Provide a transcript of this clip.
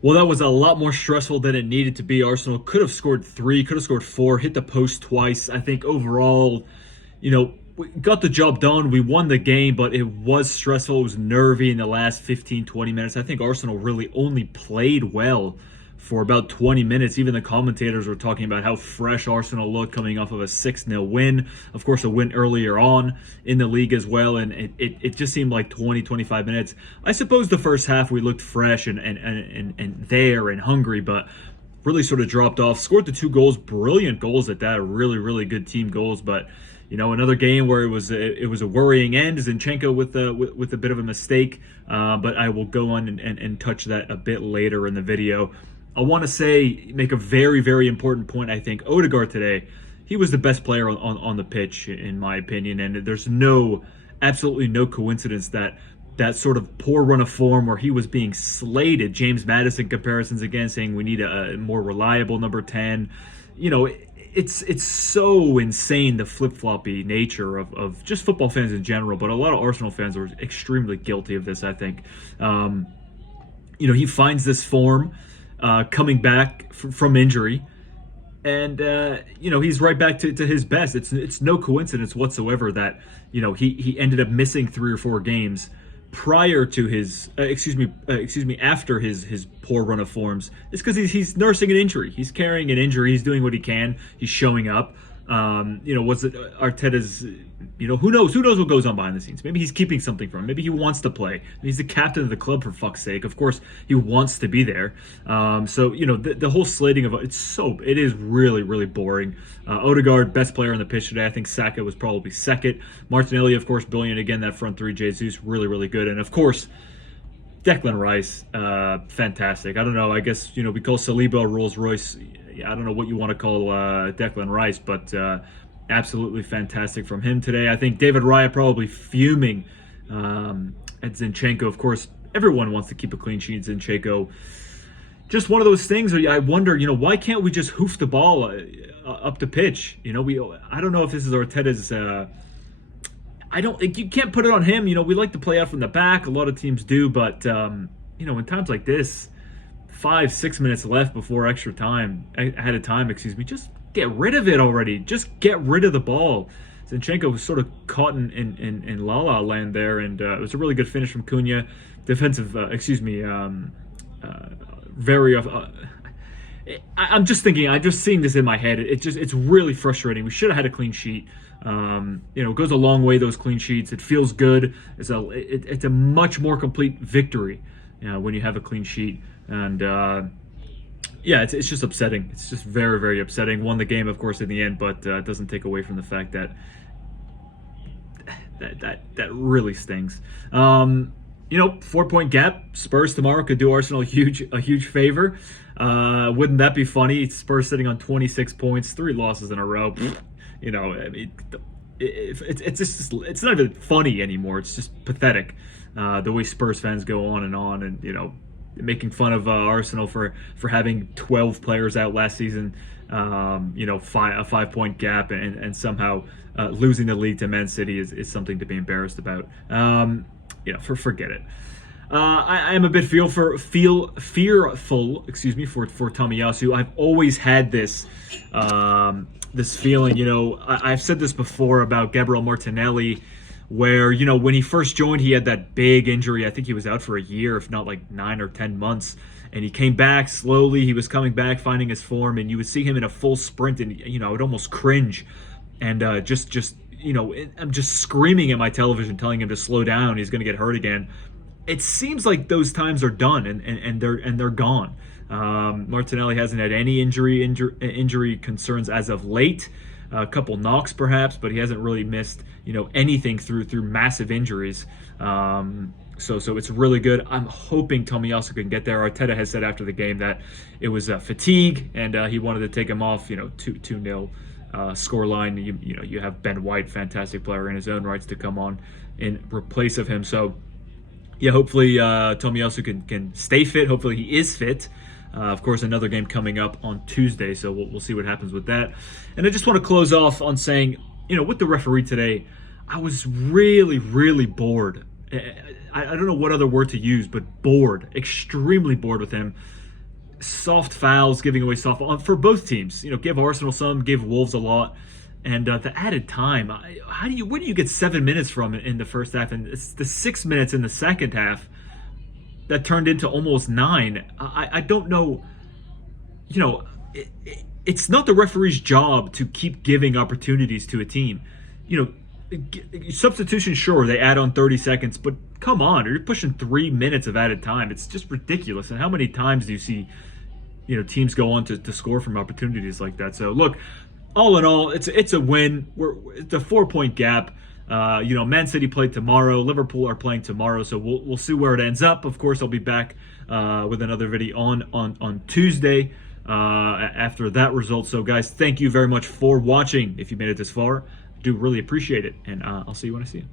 Well, that was a lot more stressful than it needed to be. Arsenal could have scored three, could have scored four, hit the post twice. I think overall, we got the job done. We won the game, but it was stressful. It was nervy in the last 15, 20 minutes. I think Arsenal really only played well for about 20 minutes. Even the commentators were talking about how fresh Arsenal looked coming off of a 6-0 win. Of course, a win earlier on in the league as well. And it just seemed like 20, 25 minutes. I suppose the first half we looked fresh and there and hungry, but really sort of dropped off. Scored the two goals, brilliant goals at that, really, really good team goals. But another game where it was a worrying end. Zinchenko with a bit of a mistake, but I will go on and touch that a bit later in the video. I want to make a very, very important point. I think Odegaard today, he was the best player on the pitch, in my opinion. And there's absolutely no coincidence that sort of poor run of form where he was being slated. James Maddison comparisons again, saying we need a more reliable number 10. It's so insane, the flip-floppy nature of just football fans in general, but a lot of Arsenal fans are extremely guilty of this, I think. He finds this form coming back from injury, and he's right back to his best. It's no coincidence whatsoever that he ended up missing 3 or 4 games prior to his after his poor run of forms. It's because he's nursing an injury. He's carrying an injury. He's doing what he can. He's showing up. Was it Arteta's? Who knows what goes on behind the scenes. Maybe he's keeping something from him. Maybe he wants to play. He's the captain of the club, for fuck's sake. Of course he wants to be there. The whole slating of it is really, really boring. Odegaard, best player on the pitch today. I think Saka was probably second. Martinelli, of course, brilliant again. That front three, Jesus, really, really good. And of course, Declan Rice, fantastic. I don't know. I guess we call Saliba a Rolls Royce. I don't know what you want to call Declan Rice, but absolutely fantastic from him today. I think David Raya probably fuming at Zinchenko. Of course, everyone wants to keep a clean sheet. Zinchenko, just one of those things where I wonder, why can't we just hoof the ball up the pitch? I don't know if this is Arteta's. You can't put it on him. We like to play out from the back. A lot of teams do, but in times like this, 5-6 minutes left before extra time, ahead of time, just get rid of it already. Just get rid of the ball. Zinchenko was sort of caught in La La Land there, and it was a really good finish from Cunha. Defensive, I'm just seeing this in my head. It's really frustrating. We should have had a clean sheet. It goes a long way, those clean sheets. It feels good. It's a much more complete victory when you have a clean sheet. And it's just upsetting. It's just very, very upsetting. Won the game, of course, in the end, but it doesn't take away from the fact that really stings. 4-point gap. Spurs tomorrow could do Arsenal a huge favor. Wouldn't that be funny? Spurs sitting on 26 points, 3 losses in a row. It's not even funny anymore. It's just pathetic. The way Spurs fans go on, and making fun of Arsenal for having 12 players out last season, a 5-point gap, and somehow losing the league to Man City is something to be embarrassed about. Forget it. I am a bit fearful, for Tomiyasu. I've always had this feeling. I've said this before about Gabriel Martinelli, where when he first joined, he had that big injury. I think he was out for a year, if not like 9 or 10 months, and he came back slowly. He was coming back, finding his form, and you would see him in a full sprint, and I would almost cringe, and I'm just screaming at my television, telling him to slow down. He's going to get hurt again. It seems like those times are done, and they're gone. Martinelli hasn't had any injury concerns as of late. A couple knocks perhaps, but he hasn't really missed anything through massive injuries. So it's really good. I'm hoping Tomiyasu can get there. Arteta has said after the game that it was fatigue, and he wanted to take him off. 2-0 scoreline. You have Ben White, fantastic player in his own rights, to come on in replace of him. So yeah, hopefully Tomiyasu can stay fit. Hopefully he is fit. Of course, another game coming up on Tuesday, so we'll see what happens with that. And I just want to close off on saying, with the referee today, I was really, really bored. I don't know what other word to use, but bored, extremely bored with him. soft fouls, giving away soft for both teams. Give Arsenal some, give Wolves a lot. And the added time, where do you get 7 minutes from in the first half, and it's the 6 minutes in the second half that turned into almost 9? I don't know. It's not the referee's job to keep giving opportunities to a team. Substitution, sure, they add on 30 seconds, but come on, you're pushing 3 minutes of added time. It's just ridiculous. And how many times do you see, teams go on to score from opportunities like that? So look, all in all, it's a win. It's a 4-point gap. Man City played tomorrow. Liverpool are playing tomorrow, so we'll see where it ends up. Of course, I'll be back with another video on Tuesday after that result. So guys, thank you very much for watching. If you made it this far, I do really appreciate it, and I'll see you when I see you.